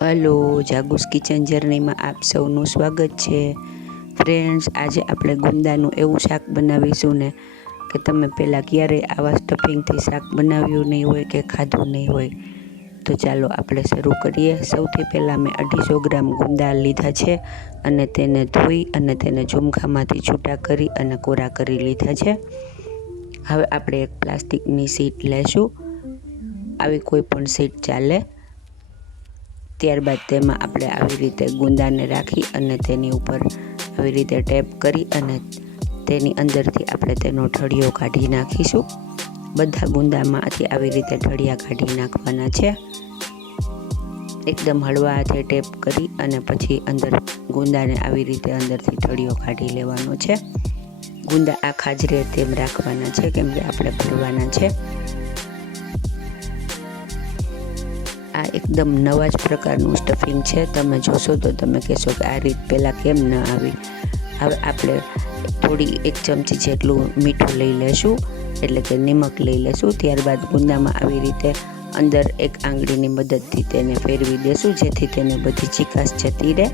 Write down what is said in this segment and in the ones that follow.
Hello, જાગુસ kitchen જર્નીમાં આપ સૌનું સ્વાગત છે. ફ્રેન્ડ્સ, આજે આપણે ગુંદાનું એવું શાક બનાવીશું ને કે તમે પહેલાં ક્યારેય આવા સ્ટફિંગથી શાક બનાવ્યું નહીં હોય કે ખાધું નહીં હોય. તો ચાલો આપણે શરૂ કરીએ. સૌથી પહેલાં મેં 250 ગ્રામ ગુંદા લીધા છે અને તેને ધોઈ અને તેને ઝુમખામાંથી છૂટા કરી અને કોરા કરી લીધા છે. હવે આપણે એક પ્લાસ્ટિકની શીટ લેશું. આવી કોઈ પણ શીટ ચાલે. ત્યારબાદ તેમાં આપણે આવી રીતે ગુંદાને રાખી અને તેની ઉપર આવી રીતે ટેપ કરી અને તેની અંદરથી આપણે તેનો ઠળિયો કાઢી નાખીશું. બધા ગુંદામાંથી આવી રીતે ઠળિયા કાઢી નાખવાના છે. એકદમ હળવા હાથે ટેપ કરી અને પછી અંદર ગુંદાને આવી રીતે અંદરથી ઠળિયો કાઢી લેવાનો છે. ગુંદા આખા જ રહે તેમ રાખવાના છે, કેમ કે આપણે ભરવાના છે. આ એકદમ નવા જ પ્રકારનું સ્ટફિંગ છે. તમે જોશો તો તમે કહેશો કે આ રીત પહેલાં કેમ ન આવી. હવે આપણે થોડી 1 ચમચી જેટલું મીઠું લઈ લેશું, એટલે કે નિમક લઈ લેશું. ત્યારબાદ ગુંદામાં આવી રીતે અંદર એક આંગળીની મદદથી તેને ફેરવી દેશું, જેથી તેને બધી ચીકાશ જતી રહે.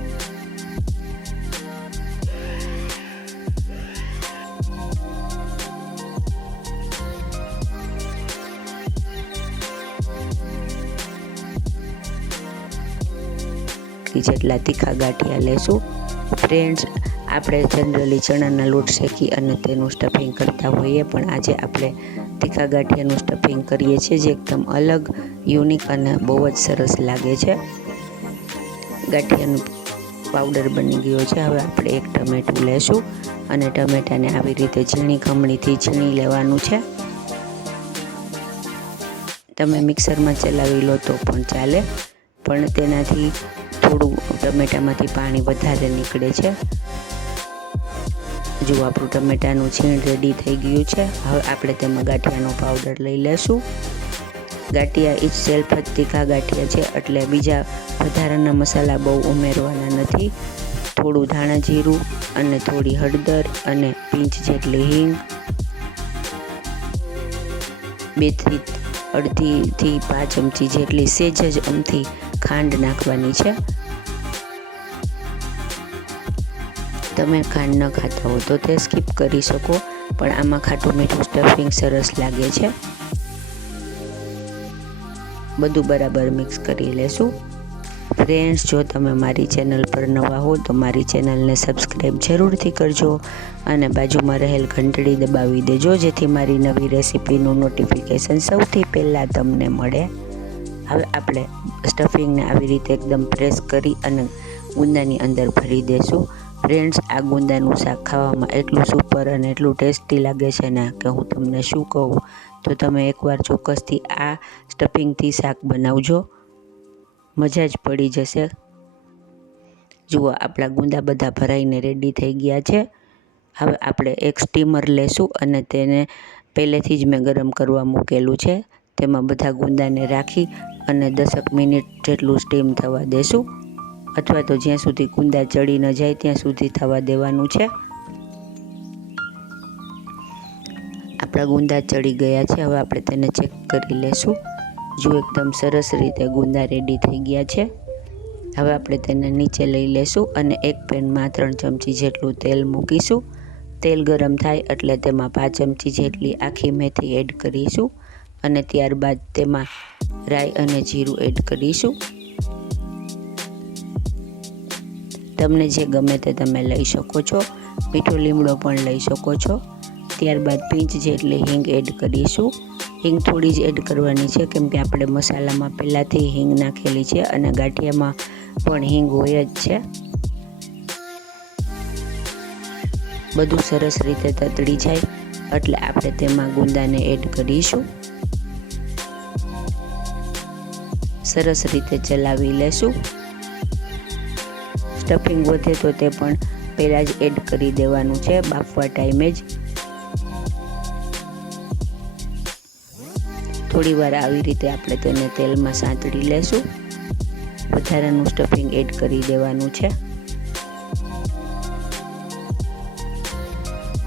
જેટલા તીખા ગાંઠિયા લેશું. ફ્રેન્ડ્સ, આપણે જનરલી ચણાના લોટ શેકી અને તેનું સ્ટફિંગ કરતા હોઈએ, પણ આજે આપણે તીખા ગાંઠિયાનું સ્ટફિંગ કરીએ છીએ, જે એકદમ અલગ, યુનિક અને બહુ જ સરસ લાગે છે. ગાંઠિયાનો પાવડર બની ગયો છે. હવે આપણે એક ટમેટું લેશું અને ટમેટાને આવી રીતે ઝીણી ખમણીથી છીણી લેવાનું છે. તમે મિક્સરમાં ચલાવી લો તો પણ ચાલે, પણ તેનાથી થોડું ટમેટામાંથી પાણી વધારે નીકળે છે. જો આપણું ટમેટાનું છીણ રેડી થઈ ગયું છે. હવે આપણે તેમાં ગાંઠિયાનો પાવડર લઈ લેશું. ગાંઠિયા ઇચ સેલ્ફ જ તીખા ગાંઠિયા છે, એટલે બીજા વધારાના મસાલા બહુ ઉમેરવાના નથી. થોડું ધાણા જીરું અને થોડી હળદર અને પિંચ જેટલી હિંગ, 2 થી 2.5 થી 5 ચમચી જેટલી સેજ જ અમથી ખાંડ નાખવાની છે. તમે ખાંડ ન ખાતા હો તો તે સ્કીપ કરી શકો, પણ આમાં ખાટું મીઠું સ્ટફિંગ સરસ લાગે છે. બધું બરાબર મિક્સ કરી લેશું. ફ્રેન્ડ્સ, જો તમે મારી ચેનલ પર નવા હો તો મારી ચેનલને સબસ્ક્રાઈબ જરૂરથી કરજો અને બાજુમાં રહેલ ઘંટડી દબાવી દેજો, જેથી મારી નવી રેસીપીનું નોટિફિકેશન સૌથી પહેલાં તમને મળે. હવે આપણે સ્ટફિંગને આવી રીતે એકદમ પ્રેસ કરી અને ગુંદાની અંદર ભરી દેશું. ફ્રેન્ડ્સ, આ ગુંદાનું શાક ખાવામાં એટલું સુપર અને એટલું ટેસ્ટી લાગે છે ને કે હું તમને શું કહું. તો તમે એકવાર ચોક્કસથી આ સ્ટફિંગથી શાક બનાવજો, મજા જ પડી જશે. જુઓ, આપણા ગુંદા બધા ભરાઈને રેડી થઈ ગયા છે. હવે આપણે એક સ્ટીમર લેશું અને તેને પહેલેથી જ મેં ગરમ કરવા મૂકેલું છે. તેમાં બધા ગુંદાને રાખી અને 10 મિનિટ જેટલું સ્ટીમ થવા દેશું, અથવા તો જ્યાં સુધી ગુંદા ચડી ન જાય ત્યાં સુધી થવા દેવાનું છે. આપણા ગુંદા ચડી ગયા છે. હવે આપણે તેને ચેક કરી લેશું. જો એકદમ સરસ રીતે ગુંદા રેડી થઈ ગયા છે. હવે આપણે તેને નીચે લઈ લેશું અને એક પેનમાં 3 ચમચી જેટલું તેલ મૂકીશું. તેલ ગરમ થાય એટલે તેમાં 5 ચમચી જેટલી આખી મેથી એડ કરીશું અને ત્યારબાદ તેમાં રાઈ અને જીરું એડ કરીશું. તમને જે ગમે તે તમે લઈ શકો છો. મીઠો લીમડો પણ લઈ શકો છો. ત્યારબાદ પિંચ જેટલી હિંગ એડ કરીશું. હિંગ થોડી જ એડ કરવાની છે, કેમ કે આપણે મસાલામાં પહેલાંથી હિંગ નાખેલી છે અને ગાંઠિયામાં પણ હિંગ હોય જ છે. બધું સરસ રીતે તતડી જાય એટલે આપણે તેમાં ગુંદાને એડ કરીશું. સરસ રીતે ચલાવી લેશું. સ્ટફિંગ વધે તો તે પણ પહેલાં જ એડ કરી દેવાનું છે, બાફવા ટાઈમે જ. થોડી વાર આવી રીતે આપણે તેને તેલમાં સાંતળી લેશું. વધારાનું સ્ટફિંગ એડ કરી દેવાનું છે.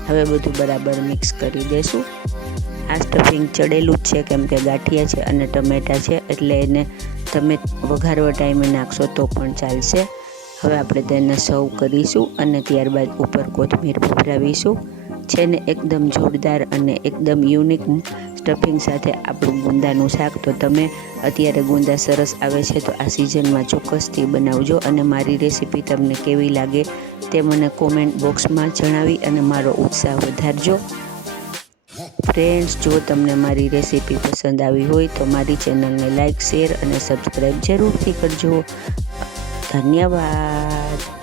હવે બધું બરાબર મિક્સ કરી દેશું. આ સ્ટફિંગ ચડેલું જ છે, કેમ કે ગાંઠિયા છે અને ટમેટા છે, એટલે એને તમે વઘારવા ટાઈમે નાખશો તો પણ ચાલશે. હવે આપણે તેને સર્વ કરીશું અને ત્યારબાદ ઉપર કોથમીર ભભરાવીશું. છે ને એકદમ જોરદાર અને એકદમ યુનિક સ્ટફિંગ સાથે આપણું ગુંદાનું શાક. તો તમે અત્યારે ગુંદા સરસ આવે છે તો આ સિઝનમાં ચોક્કસથી બનાવજો અને મારી રેસીપી તમને કેવી લાગે તે મને કોમેન્ટ બોક્સમાં જણાવી અને મારો ઉત્સાહ વધારજો. ફ્રેન્ડ્સ, જો તમને મારી રેસીપી પસંદ આવી હોય તો મારી ચેનલને લાઇક, શેર અને સબસ્ક્રાઈબ જરૂરથી કરજો. ધન્યવાદ.